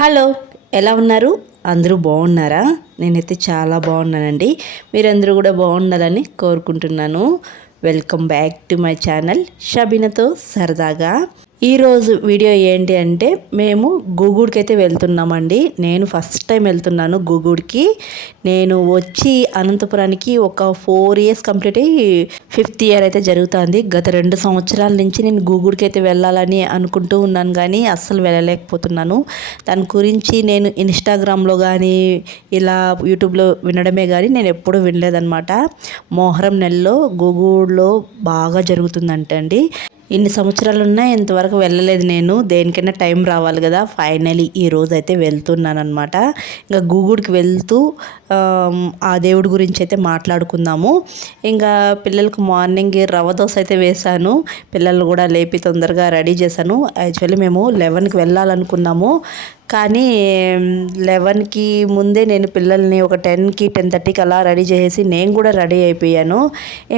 Hello, ఎలా ఉన్నారు? అందరూ బాగున్నారా? నేనైతే చాలా బాగున్నానండి. మీరందరూ కూడా బాగుండాలని కోరుకుంటున్నాను. Welcome back to my channel షబీనాతో సరదాగా. ఈరోజు వీడియో ఏంటి అంటే మేము గూగూడికి అయితే వెళ్తున్నామండి. నేను ఫస్ట్ టైం వెళ్తున్నాను గూగూడికి. నేను వచ్చి అనంతపురానికి ఒక 4 ఇయర్స్ కంప్లీట్ అయ్యి 5th ఇయర్ అయితే జరుగుతుంది. గత 2 సంవత్సరాల నుంచి నేను గూగూడికి అయితే వెళ్ళాలని అనుకుంటూ ఉన్నాను, కానీ అస్సలు వెళ్ళలేకపోతున్నాను. దాని గురించి నేను ఇన్స్టాగ్రామ్లో కానీ ఇలా యూట్యూబ్లో వినడమే కానీ నేను ఎప్పుడూ వినలేదన్నమాట. మొహరం నెలలో గూగూడులో బాగా జరుగుతుందంట అండి. ఇన్ని సంవత్సరాలు ఉన్నా ఇంతవరకు వెళ్ళలేదు నేను. దేనికైనా టైం రావాలి కదా. ఫైనలీ ఈరోజు అయితే వెళ్తున్నాను అనమాట. ఇంకా గూగూడికి వెళ్తూ ఆ దేవుడి గురించి అయితే మాట్లాడుకుందాము. ఇంకా పిల్లలకు మార్నింగ్ రవ్వ దోశ అయితే వేశాను. పిల్లలు కూడా లేపి తొందరగా రెడీ చేశాను. యాక్చువల్లీ మేము 11కి వెళ్ళాలనుకున్నాము, కానీ 11కి ముందే నేను పిల్లల్ని ఒక 10కి 10:30కి అలా రెడీ చేసి నేను కూడా రెడీ అయిపోయాను.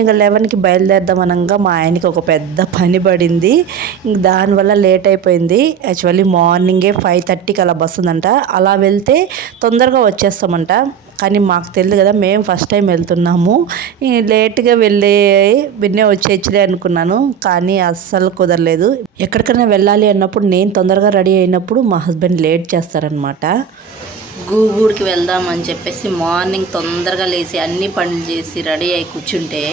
ఇంకా 11కి బయలుదేరదాం అనగా మా ఆయనకి ఒక పెద్ద పని పడింది. ఇంక దానివల్ల లేట్ అయిపోయింది. యాక్చువల్లీ మార్నింగే 5:30కి అలా బస్సు ఉందంట. అలా వెళ్తే తొందరగా వచ్చేస్తామంట. కానీ మాకు తెలియదు కదా, మేము ఫస్ట్ టైం వెళ్తున్నాము. లేట్గా విన్నే వచ్చేయచ్చులే అనుకున్నాను, కానీ అస్సలు కుదరలేదు. ఎక్కడికైనా వెళ్ళాలి అన్నప్పుడు నేను తొందరగా రెడీ అయినప్పుడు మా హస్బెండ్ లేట్ చేస్తారనమాట. గూగూడికి వెళ్దామని చెప్పేసి మార్నింగ్ తొందరగా లేచి అన్ని పనులు చేసి రెడీ అయి కూర్చుంటే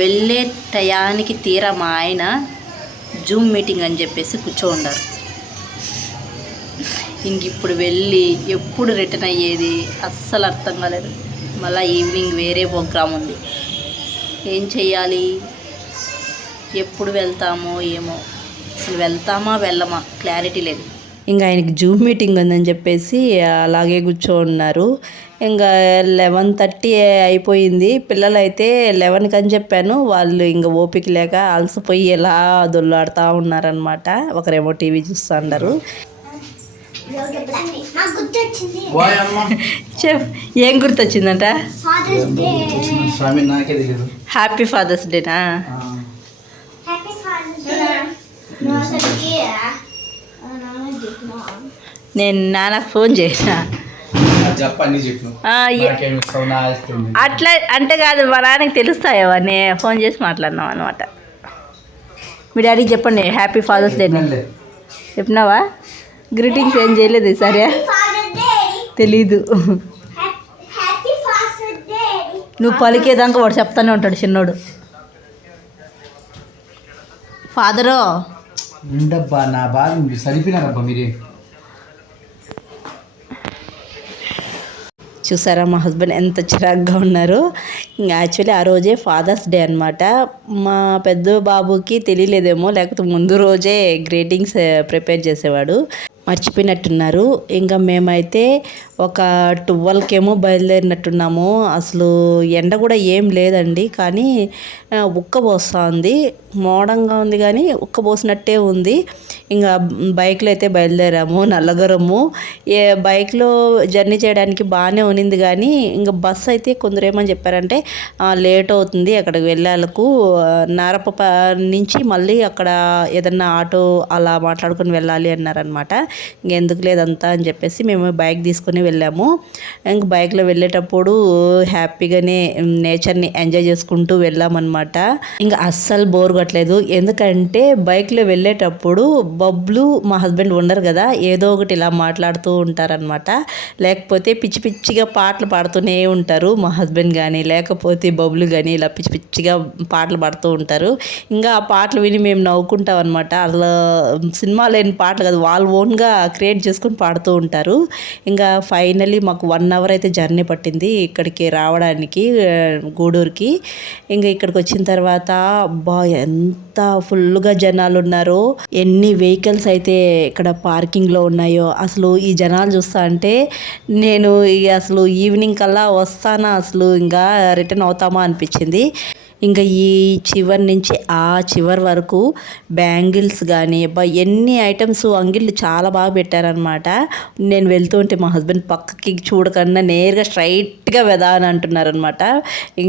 వెళ్ళే టయానికి తీరా మా ఆయన జూమ్ మీటింగ్ అని చెప్పేసి కూర్చోండారు. ఇంక ఇప్పుడు వెళ్ళి ఎప్పుడు రిటర్న్ అయ్యేది అస్సలు అర్థం కాలేదు. మళ్ళీ ఈవినింగ్ వేరే ప్రోగ్రామ్ ఉంది. ఏం చెయ్యాలి, ఎప్పుడు వెళ్తామో ఏమో, అసలు వెళ్తామా వెళ్ళమా క్లారిటీ లేదు. ఇంకా ఆయనకి జూమ్ మీటింగ్ ఉందని చెప్పేసి అలాగే కూర్చోన్నారు. ఇంకా 11:30 అయిపోయింది. పిల్లలైతే 11కి అని చెప్పాను. వాళ్ళు ఇంకా ఓపిక లేక అలసిపోయి ఎలా దొల్లాడుతూ ఉన్నారనమాట. ఒకరేమో టీవీ చూస్తూ ఉన్నారు. చెప్, ఏం గుర్తొచ్చిందంట? Happy fathers డేనా? నేను నాన్నకు ఫోన్ చేసిన. అట్లా అంటే కాదు, మా నాన్నకి తెలుస్తాయో అని ఫోన్ చేసి మాట్లాడినాం అనమాట. మీ డాడీకి చెప్పండి హ్యాపీ ఫాదర్స్ డే. చెప్పినావా? గ్రీటింగ్స్ ఏం చేయలేదు సరే? తెలీదు. నువ్వు పలికేదాకా వాడు చెప్తానే ఉంటాడు చిన్నోడు. ఫాదరు నా బాధ సరిపోయినారబ్బా మీరే. చూసారా మా హస్బెండ్ ఎంత చిరాగ్గా ఉన్నారు. ఇంకా యాక్చువల్లీ ఆ రోజే ఫాదర్స్ డే అనమాట. మా పెద్ద బాబుకి తెలియలేదేమో, లేకపోతే ముందు రోజే గ్రీటింగ్స్ ప్రిపేర్ చేసేవాడు. మర్చిపోయినట్టున్నారు. ఇంకా మేమైతే ఒక 12కేమో బయలుదేరినట్టున్నాము. అసలు ఎండ కూడా ఏం లేదండి, కానీ ఉక్కబోస్తూ ఉంది. మోడంగా ఉంది కానీ ఉక్కబోసినట్టే ఉంది. ఇంకా బైక్లో అయితే బయలుదేరాము. నల్లగరము బైక్లో జర్నీ చేయడానికి బాగానే ఉన్నింది, కానీ ఇంకా బస్సు అయితే కొందరు ఏమని చెప్పారంటే లేట్ అవుతుంది అక్కడికి వెళ్ళాలకు, నారప నుంచి మళ్ళీ అక్కడ ఏదన్నా ఆటో అలా మాట్లాడుకొని వెళ్ళాలి అన్నారనమాట. ఇంకెందుకు లేదంతా అని చెప్పేసి మేము బైక్ తీసుకొని వెళ్ళాము. ఇంక బైక్లో వెళ్ళేటప్పుడు హ్యాపీగానే నేచర్ని ఎంజాయ్ చేసుకుంటూ వెళ్ళామన్నమాట. ఇంకా అస్సలు బోర్ కొట్టలేదు. ఎందుకంటే బైక్లో వెళ్ళేటప్పుడు బబ్లు మా హస్బెండ్ ఉండరు కదా, ఏదో ఒకటి ఇలా మాట్లాడుతూ ఉంటారనమాట. లేకపోతే పిచ్చి పిచ్చిగా పాటలు పాడుతూనే ఉంటారు మా హస్బెండ్ కానీ, లేకపోతే బబ్లు కానీ ఇలా పిచ్చి పిచ్చిగా పాటలు పాడుతూ ఉంటారు. ఇంకా ఆ పాటలు విని మేము నవ్వుకుంటాం అనమాట. అలా సినిమా లేని పాటలు కదా, వాళ్ళు ఓన్గా క్రియేట్ చేసుకొని పాడుతూ ఉంటారు. ఇంకా ఫైనల్లీ మాకు 1 అవర్ అయితే జర్నీ పట్టింది ఇక్కడికి రావడానికి, గూడూరుకి. ఇంకా ఇక్కడికి వచ్చిన తర్వాత అబ్బా ఎంత ఫుల్గా జనాలు ఉన్నారో, ఎన్ని వెహికల్స్ అయితే ఇక్కడ పార్కింగ్లో ఉన్నాయో. అసలు ఈ జనాలు చూస్తా అంటే నేను అసలు ఈవినింగ్ కల్లా వస్తానా, అసలు ఇంకా రిటర్న్ అవుతామా అనిపించింది. ఇంకా ఈ చివరి నుంచి ఆ చివరి వరకు బ్యాంగిల్స్ కానీ ఎన్ని ఐటమ్స్ అంగిళ్ళు చాలా బాగా పెట్టారనమాట. నేను వెళ్తూ ఉంటే మా హస్బెండ్ పక్కకి చూడకుండా నేరుగా స్ట్రైట్గా వెదా అని అంటున్నారనమాట.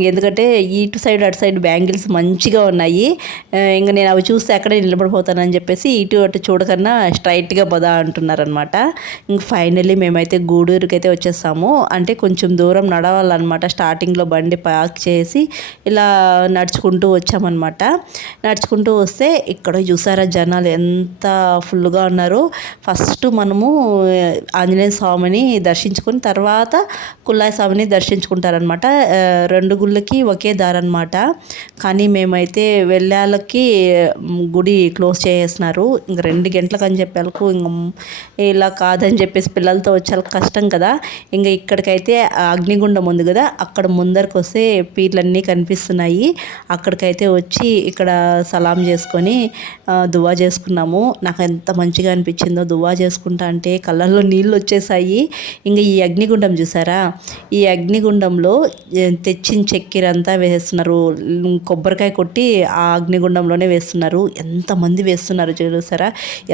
ఎందుకంటే ఇటు సైడ్ అటు సైడ్ బ్యాంగిల్స్ మంచిగా ఉన్నాయి. ఇంకా నేను అవి చూస్తే అక్కడే నిలబడిపోతానని చెప్పేసి ఇటు అటు చూడకన్నా స్ట్రైట్గా పదా అంటున్నారనమాట. ఇంక ఫైనల్లీ మేమైతే గూడూరుకి అయితే వచ్చేసాము. అంటే కొంచెం దూరం నడవాలన్నమాట. స్టార్టింగ్లో బండి పార్క్ చేసి ఇలా నడుచుకుంటూ వచ్చామన్నమాట. నడుచుకుంటూ వస్తే ఇక్కడ చూసారా జనాలు ఎంత ఫుల్గా ఉన్నారో. ఫస్ట్ మనము ఆంజనేయ స్వామిని దర్శించుకొని తర్వాత కుల్లాయి స్వామిని దర్శించుకుంటారనమాట. రెండు గుళ్ళకి ఒకే దారనమాట. కానీ మేమైతే వెళ్ళాలకి గుడి క్లోజ్ చేసేసినారు. ఇంక 2 గంటలకు అని చెప్పాలకు ఇంక ఇలా కాదని చెప్పేసి పిల్లలతో వచ్చాక కష్టం కదా. ఇంకా ఇక్కడికైతే అగ్నిగుండం ఉంది కదా, అక్కడ ముందరికి వస్తే పీర్లన్నీ కనిపిస్తున్నాయి. అక్కడికైతే వచ్చి ఇక్కడ సలాం చేసుకొని దువా చేసుకున్నాము. నాకు ఎంత మంచిగా అనిపించిందో దువా చేసుకుంటా అంటే కళ్ళల్లో నీళ్ళు వచ్చేసాయి. ఇంకా ఈ అగ్నిగుండం చూసారా, ఈ అగ్నిగుండంలో తెచ్చిన చక్కెర అంతా వేస్తున్నారు. కొబ్బరికాయ కొట్టి ఆ అగ్నిగుండంలోనే వేస్తున్నారు. ఎంతమంది వేస్తున్నారు చూసారా,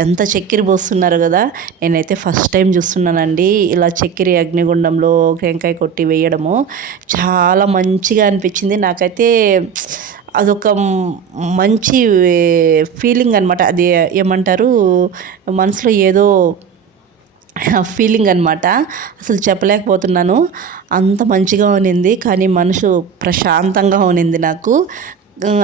ఎంత చక్కెర పోస్తున్నారు కదా. నేనైతే ఫస్ట్ టైం చూస్తున్నానండి ఇలా చక్కెర అగ్నిగుండంలో టెంకాయ కొట్టి వేయడము. చాలా మంచిగా అనిపించింది నాకైతే. అదొక మంచి ఫీలింగ్ అనమాట. అది ఏమంటారు, మనసులో ఏదో ఫీలింగ్ అనమాట. అసలు చెప్పలేకపోతున్నాను, అంత మంచిగా ఉన్నింది. కానీ మనసు ప్రశాంతంగా ఉన్నింది నాకు.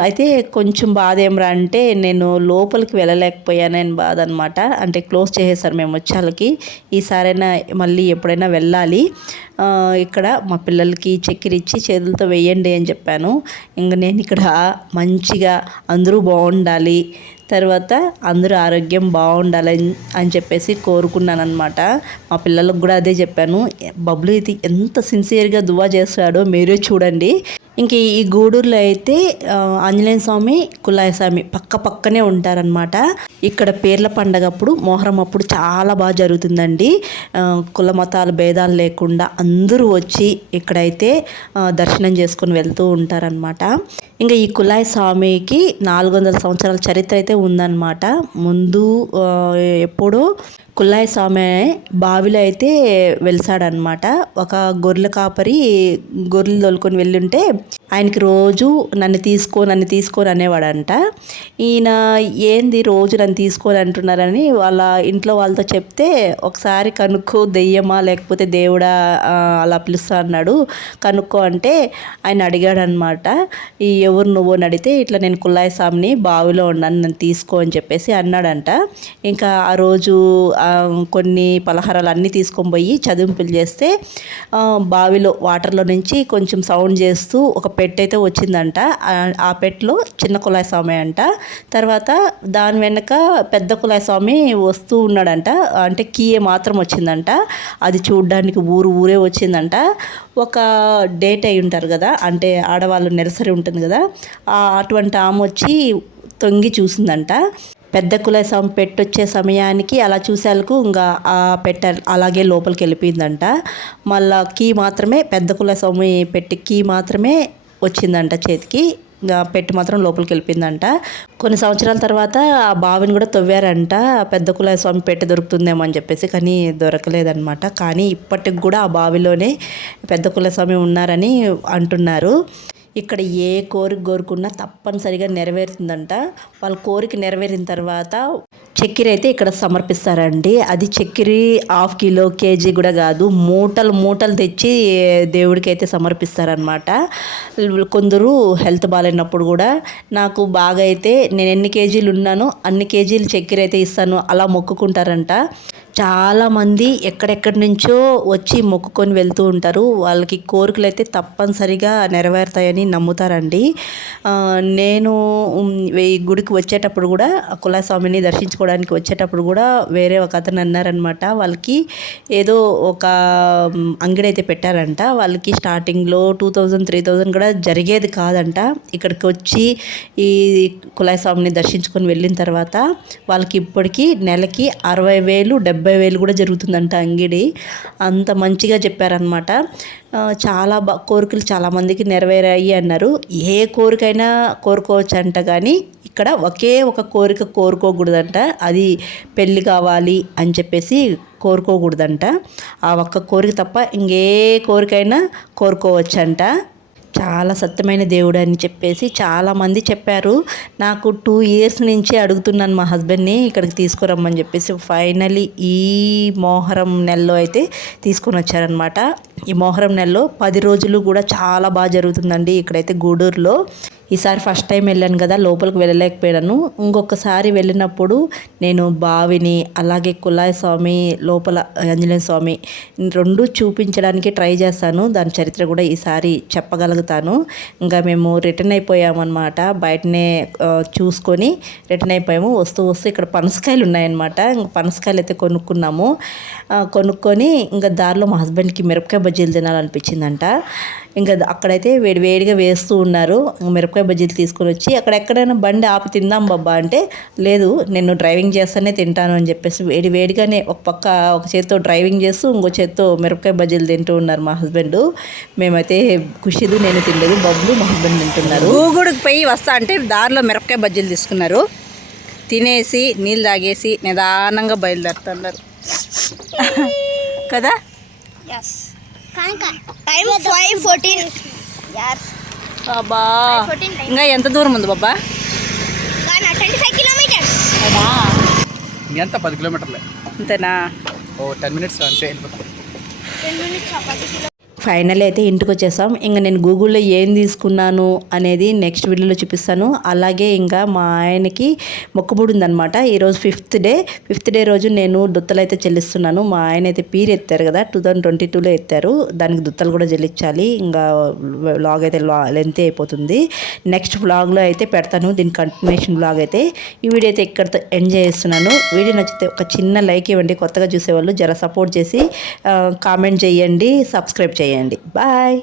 అయితే కొంచెం బాధ ఏమరా అంటే నేను లోపలికి వెళ్ళలేకపోయానని బాధ అనమాట. అంటే క్లోజ్ చేసేసారు మేము వచ్చాలకి. ఈసారైనా మళ్ళీ ఎప్పుడైనా వెళ్ళాలి. ఇక్కడ మా పిల్లలకి చక్కెర ఇచ్చి చేతులతో వేయండి అని చెప్పాను. ఇంక నేను ఇక్కడ మంచిగా అందరూ బాగుండాలి, తర్వాత అందరూ ఆరోగ్యం బాగుండాలని అని చెప్పేసి కోరుకున్నాను అనమాట. మా పిల్లలకు కూడా అదే చెప్పాను. బబ్లు అయితే ఎంత సిన్సియర్గా దువా చేస్తాడో మీరే చూడండి. ఇంక ఈ గూడూరులో అయితే ఆంజనేయ స్వామి, కుల్లాయి స్వామి పక్క పక్కనే ఉంటారనమాట. ఇక్కడ పీర్ల పండగ అప్పుడు, మొహరం అప్పుడు చాలా బాగా జరుగుతుందండి. కుల మతాల భేదాలు లేకుండా అందరూ వచ్చి ఇక్కడైతే దర్శనం చేసుకొని వెళ్తూ ఉంటారనమాట. ఇంకా ఈ కుల్లాయి స్వామికి 400 సంవత్సరాల చరిత్ర అయితే ఉందన్నమాట. ముందు ఎప్పుడో కుల్లాయి స్వామి బావిలో అయితే వెలిసాడనమాట. ఒక గొర్రెల కాపరి గొర్రెలు తోలుకొని వెళ్ళుంటే ఆయనకి రోజు నన్ను తీసుకొని అనేవాడంట. ఈయన ఏంది రోజు నన్ను తీసుకొని అంటున్నారని వాళ్ళ ఇంట్లో వాళ్ళతో చెప్తే, ఒకసారి కనుక్కో దెయ్యమా లేకపోతే దేవుడా అలా పిలుస్తా అన్నాడు, కనుక్కో అంటే ఆయన అడిగాడనమాట. ఈ ఎవరు నువ్వు అని అడిగితే, ఇట్లా నేను కుల్లాయి స్వామిని బావిలో ఉన్నాను నన్ను తీసుకో అని చెప్పేసి అన్నాడంట. ఇంకా ఆ రోజు కొన్ని పలహారాలు అన్నీ తీసుకొని పోయి చదింపులు చేస్తే బావిలో వాటర్లో నుంచి కొంచెం సౌండ్ చేస్తూ ఒక పెట్ట అయితే వచ్చిందంట. ఆ పెట్టలో చిన్న కుల్లాయి స్వామి అంట. తర్వాత దాని వెనక పెద్ద కుల్లాయి స్వామి వస్తూ ఉన్నాడంట. అంటే కీయే మాత్రం వచ్చిందంట. అది చూడ్డానికి ఊరే వచ్చిందంట. ఒక డేట్ అయి ఉంటారు కదా, అంటే ఆడవాళ్ళు నెలసరి ఉంటుంది కదా, అటువంటి ఆమె వచ్చి తొంగి చూసిందంట. పెద్ద కుల్లాయి స్వామి పెట్టొచ్చే సమయానికి అలా చూసేందుకు ఇంకా ఆ పెట్ట అలాగే లోపలికి వెళ్ళిపోయిందంట. మళ్ళా కీ మాత్రమే, పెద్ద కుల్లాయి స్వామి పెట్టి కీ మాత్రమే వచ్చిందంట చేతికి. ఇంకా పెట్టి మాత్రం లోపలికి వెళ్ళిపోయిందంట. కొన్ని సంవత్సరాల తర్వాత ఆ బావిని కూడా తవ్వారంట, పెద్ద కుల్లాయి స్వామి పెట్టి దొరుకుతుందేమో అని చెప్పేసి. కానీ దొరకలేదన్నమాట. కానీ ఇప్పటికి కూడా ఆ బావిలోనే పెద్ద కుల్లాయి స్వామి ఉన్నారని అంటున్నారు. ఇక్కడ ఏ కోరిక కోరుకున్నా తప్పనిసరిగా నెరవేరుతుందంట. వాళ్ళ కోరిక నెరవేరిన తర్వాత చక్కెర అయితే ఇక్కడ సమర్పిస్తారండి. అది చక్కెర 1/2 కిలో కేజీ కూడా కాదు, మూటలు తెచ్చి దేవుడికి అయితే సమర్పిస్తారనమాట. కొందరు హెల్త్ బాగాలేనప్పుడు కూడా నాకు బాగా అయితే నేను ఎన్ని కేజీలు ఉన్నానో అన్ని కేజీలు చక్కెర అయితే ఇస్తాను అలా మొక్కుకుంటారంట. చాలామంది ఎక్కడెక్కడి నుంచో వచ్చి మొక్కుకొని వెళ్తూ ఉంటారు. వాళ్ళకి కోరికలు అయితే తప్పనిసరిగా నెరవేరుతాయని నమ్ముతారండి. నేను ఈ గుడికి వచ్చేటప్పుడు కూడా, కుల్లాయి స్వామిని దర్శించుకోవడానికి వచ్చేటప్పుడు కూడా వేరే ఒక అతను అన్నారనమాట. వాళ్ళకి ఏదో ఒక అంగడి అయితే పెట్టారంట. వాళ్ళకి స్టార్టింగ్లో 2000, 3000 కూడా జరిగేది కాదంట. ఇక్కడికి వచ్చి ఈ కుల్లాయి స్వామిని దర్శించుకొని వెళ్ళిన తర్వాత వాళ్ళకి ఇప్పటికీ నెలకి 60,000, 70,000 కూడా జరుగుతుందంట అంగిడి. అంత మంచిగా చెప్పారనమాట. చాలా కోరికలు చాలామందికి నెరవేరాయి అన్నారు. ఏ కోరికైనా కోరుకోవచ్చు అంట, కానీ ఇక్కడ ఒకే ఒక కోరిక కోరుకోకూడదంట. అది పెళ్ళి కావాలి అని చెప్పేసి కోరుకోకూడదంట. ఆ ఒక్క కోరిక తప్ప ఇంకే కోరికైనా కోరుకోవచ్చంట. చాలా సత్యమైన దేవుడు అని చెప్పేసి చాలామంది చెప్పారు. నాకు 2 ఇయర్స్ నుంచి అడుగుతున్నాను మా హస్బెండ్ని ఇక్కడికి తీసుకురమ్మని చెప్పేసి. ఫైనలీ ఈ మొహరం నెలలో అయితే తీసుకొని వచ్చారనమాట. ఈ మొహరం నెలలో 10 రోజులు కూడా చాలా బాగా జరుగుతుందండి ఇక్కడైతే గూడూరులో. ఈసారి ఫస్ట్ టైం వెళ్ళాను కదా, లోపలికి వెళ్ళలేకపోయాను. ఇంకొకసారి వెళ్ళినప్పుడు నేను బావిని, అలాగే కులాయి స్వామి, లోపల ఆంజనేయ స్వామి 2 చూపించడానికి ట్రై చేస్తాను. దాని చరిత్ర కూడా ఈసారి చెప్పగలుగుతాను. ఇంకా మేము రిటర్న్ అయిపోయామన్నమాట. బయటనే చూసుకొని రిటర్న్ అయిపోయాము. వస్తూ ఇక్కడ పనసకాయలు ఉన్నాయన్నమాట. ఇంకా పనసకాయలు అయితే కొనుక్కొని ఇంకా దారిలో మా హస్బెండ్కి మిరపకాయ బజ్జీలు తినాలనిపించిందంట. ఇంకా అక్కడైతే వేడివేడిగా వేస్తూ ఉన్నారు. మిరపకాయ బజ్జీలు తీసుకొని వచ్చి ఎక్కడైనా బండి ఆపి తిందాం బాబా అంటే, లేదు నేను డ్రైవింగ్ చేస్తానే తింటాను అని చెప్పేసి వేడిగానే ఒక చేత్తో డ్రైవింగ్ చేస్తూ ఇంకో చేత్తో మిరపకాయ బజ్జీలు తింటూ ఉన్నారు మా హస్బెండ్. మేమైతే ఖుషిదు నేను తినలేదు, బబ్బులు మా హస్బెండ్ తింటున్నారు. గూగుడికి పోయి వస్తా అంటే దారిలో మిరపకాయ బజ్జీలు తీసుకున్నారు. తినేసి నీళ్ళు తాగేసి నిదానంగా బయలుదేరుతున్నారు కదా. టైం 5:14. బాబా ఇంకా ఎంత దూరం ఉంది బాబా? 25 కిలోమీటర్స్. ఎంత 10 కిలోమీటర్లే అంతేనా? 10 మినిట్స్ అంతే. 10 మినిట్స్. ఫైనల్ అయితే ఇంటికి వచ్చేసాం. ఇంకా నేను గూగుల్లో ఏం తీసుకున్నాను అనేది నెక్స్ట్ వీడియోలో చూపిస్తాను. అలాగే ఇంకా మా ఆయనకి మొక్కుబడి ఉందనమాట. ఈరోజు 5th డే రోజు నేను దుత్తలు అయితే చెల్లిస్తున్నాను. మా ఆయన అయితే పీరు ఎత్తారు కదా, 2022లో ఎత్తారు. దానికి దుత్తలు కూడా చెల్లించాలి. ఇంకా వ్లాగ్ అయితే లెంత్ అయిపోతుంది. నెక్స్ట్ వ్లాగ్లో అయితే పెడతాను, దీని కంటిన్యూషన్ వ్లాగ్ అయితే. ఈ వీడియో అయితే ఇక్కడితో ఎంజాయ్ చేస్తున్నాను. వీడియో నచ్చితే ఒక చిన్న లైక్ ఇవ్వండి. కొత్తగా చూసేవాళ్ళు జర సపోర్ట్ చేసి కామెంట్ చేయండి, సబ్స్క్రైబ్ చేయండి. Bye.